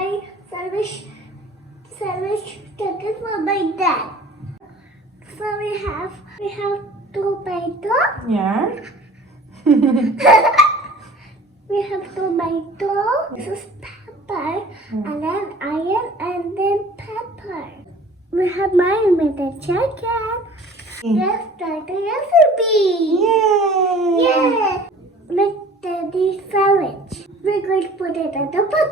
my sandwich chicken for my dad. So we have tomato. Yeah. We have tomato. This is pepper, and then onion, and then pepper. We have mine with the chicken. Let's start the recipe. Yay! Yeah. Make Daddy sandwich. We're going to put it in the pot.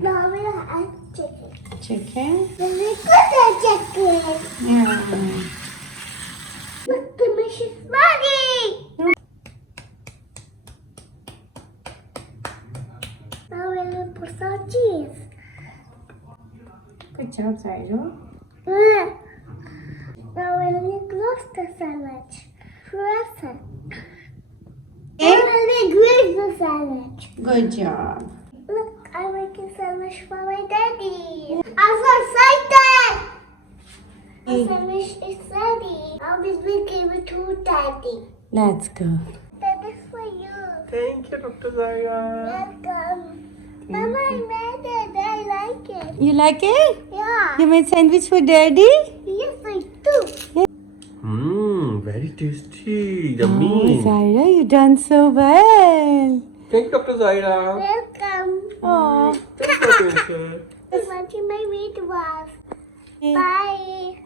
Now we'll add chicken. Chicken. Then we put the chicken. Yeah. Look, the meat is ready. Now we'll put some cheese. Good job, Zaira. Now we'll close the sandwich. Press it. Okay. Now we'll grate the sandwich. Good job. Look, I'm making sandwich for my daddy. I'm so excited. The sandwich is ready. Now we give it to daddy. Let's go. That is for you. Thank you, Dr. Zaira. Welcome. Mama, I made it. I like it. You like it? Yeah. You made sandwich for Daddy? Yes, I do. Very tasty. Oh, Yummy. Zaira, you done so well. Thank you, Dr. Zaira. Welcome. Oh. Thank you, Princess. Watching my videos. Bye.